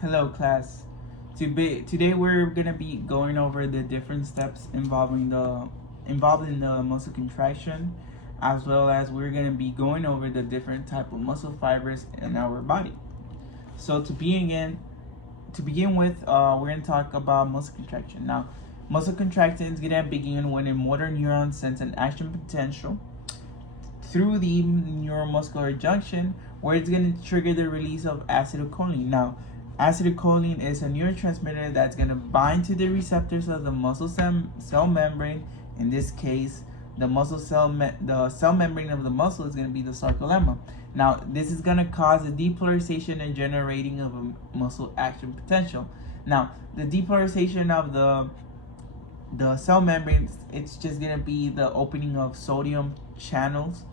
Hello class. Today we're gonna be going over the different steps involved in the muscle contraction, as well as we're gonna be going over the different type of muscle fibers in our body. So to begin with, we're gonna talk about muscle contraction. Now, muscle contraction is gonna begin when a motor neuron sends an action potential through the neuromuscular junction, where it's going to trigger the release of acetylcholine. Now, acetylcholine is a neurotransmitter that's going to bind to the receptors of the muscle cell membrane. In this case, the cell membrane of the muscle is going to be the sarcolemma. Now, this is going to cause a depolarization and generating of a muscle action potential. Now, the depolarization of the cell membrane, it's just going to be the opening of sodium channels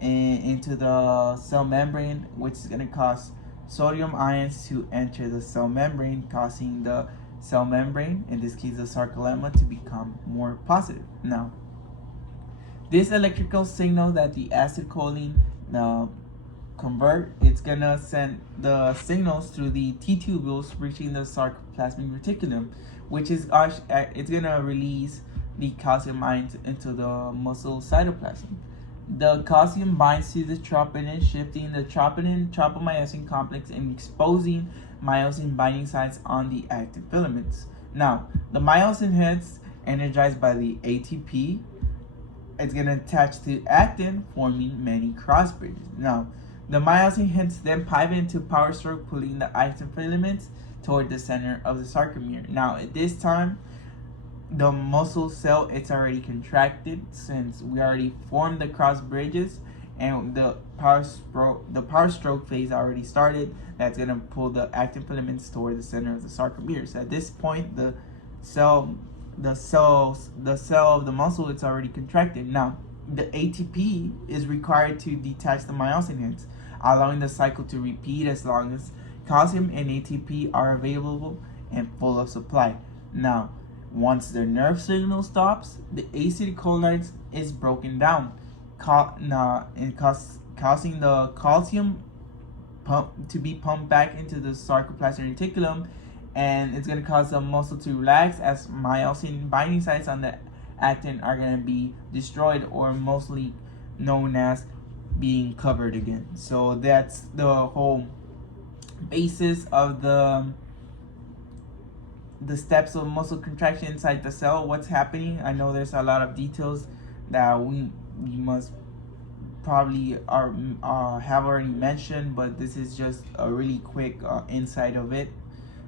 into the cell membrane, which is going to cause sodium ions to enter the cell membrane, causing the cell membrane, in this case the sarcolemma, to become more positive. Now, this electrical signal that the acetylcholine convert, it's going to send the signals through the T tubules reaching the sarcoplasmic reticulum, which is it's going to release the calcium ions into the muscle cytoplasm. The calcium binds to the troponin, shifting the troponin-tropomyosin complex and exposing myosin binding sites on the actin filaments. Now, the myosin heads, energized by the ATP, it's going to attach to actin, forming many cross bridges. Now, the myosin heads then pivot into power stroke, pulling the actin filaments toward the center of the sarcomere. Now, at this time, the muscle cell, it's already contracted, since we already formed the cross bridges, and the power stroke phase already started. That's going to pull the actin filaments toward the center of the sarcomere. So at this point, the cell of the muscle, it's already contracted. Now, the ATP is required to detach the myosin heads, allowing the cycle to repeat as long as calcium and ATP are available and full of supply. Now, once the nerve signal stops, the acetylcholine is broken down, causing the calcium to be pumped back into the sarcoplasmic reticulum, and it's going to cause the muscle to relax, as myosin binding sites on the actin are going to be destroyed, or mostly known as being covered again. So that's the whole basis of the steps of muscle contraction inside the cell. What's happening? I know there's a lot of details that we must probably have already mentioned, but this is just a really quick insight of it.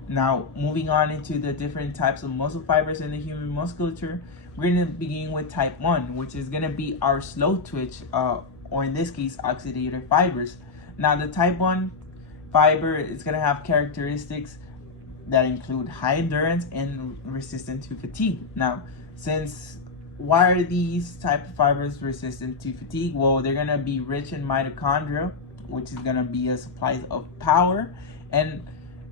Now, moving on into the different types of muscle fibers in the human musculature, we're going to begin with type 1, which is going to be our slow twitch, or in this case, oxidative fibers. Now, the type 1 fiber is going to have characteristics that include high endurance and resistant to fatigue. Now, why are these type of fibers resistant to fatigue? Well, they're going to be rich in mitochondria, which is going to be a supply of power, and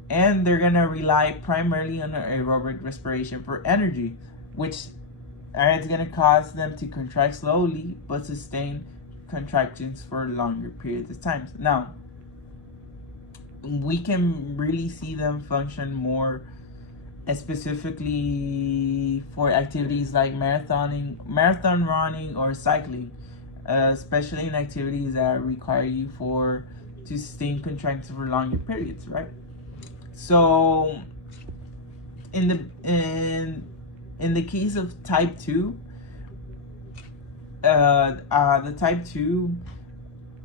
they're going to rely primarily on aerobic respiration for energy, which is going to cause them to contract slowly but sustain contractions for longer periods of time. Now, we can really see them function more specifically for activities like marathon running or cycling, especially in activities that require you to sustain contractions for longer periods, right? So in the case of type 2, the type 2,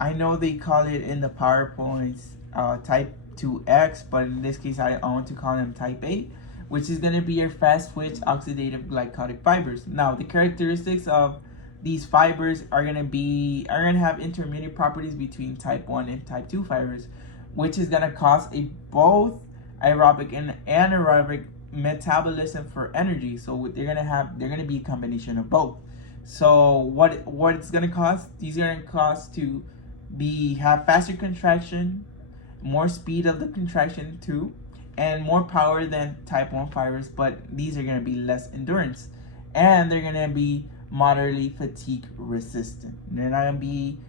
I know they call it in the PowerPoints Type2 X, but in this case I want to call them Type A, which is going to be your fast twitch oxidative glycotic fibers. Now, the characteristics of these fibers are going to have intermediate properties between Type 1 and Type 2 fibers, which is going to cause both aerobic and anaerobic metabolism for energy. So they're going to be a combination of both. So what it's going to cause? These are going to cause to have faster contraction, more speed of the contraction too, and more power than type 1 fibers, but these are going to be less endurance, and they're going to be moderately fatigue resistant. They're not going to be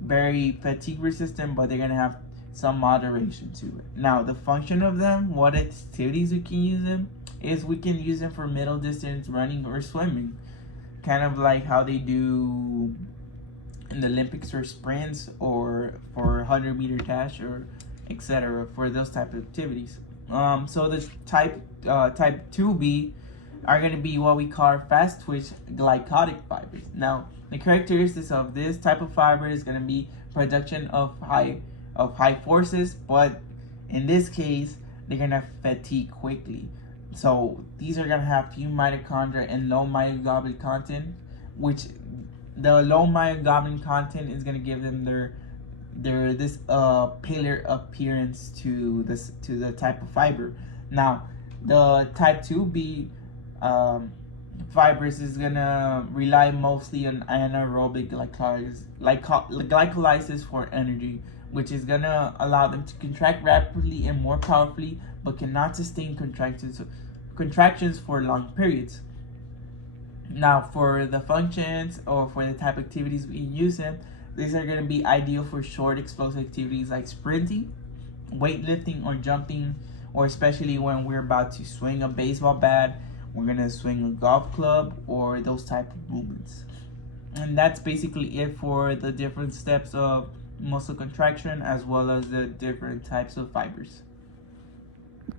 very fatigue resistant, but they're going to have some moderation to it. Now, the function of them, what activities we can use them, is we can use them for middle distance running or swimming, kind of like how they do in the Olympics or sprints, or for 100-meter dash, or etc. for those type of activities. So the type 2B are going to be what we call fast twitch glycotic fibers. Now, the characteristics of this type of fiber is going to be production of high forces, but in this case, they're going to fatigue quickly. So these are going to have few mitochondria and low myoglobin content, which the low myoglobin content is going to give them their this paler appearance to the type of fiber. Now, the type 2B fibers is gonna rely mostly on anaerobic glycolysis for energy, which is gonna allow them to contract rapidly and more powerfully, but cannot sustain contractions for long periods. Now, for the functions or for the type of activities we use them, these are going to be ideal for short explosive activities like sprinting, weightlifting, or jumping, or especially when we're about to swing a baseball bat, we're going to swing a golf club, or those type of movements. And that's basically it for the different steps of muscle contraction, as well as the different types of fibers.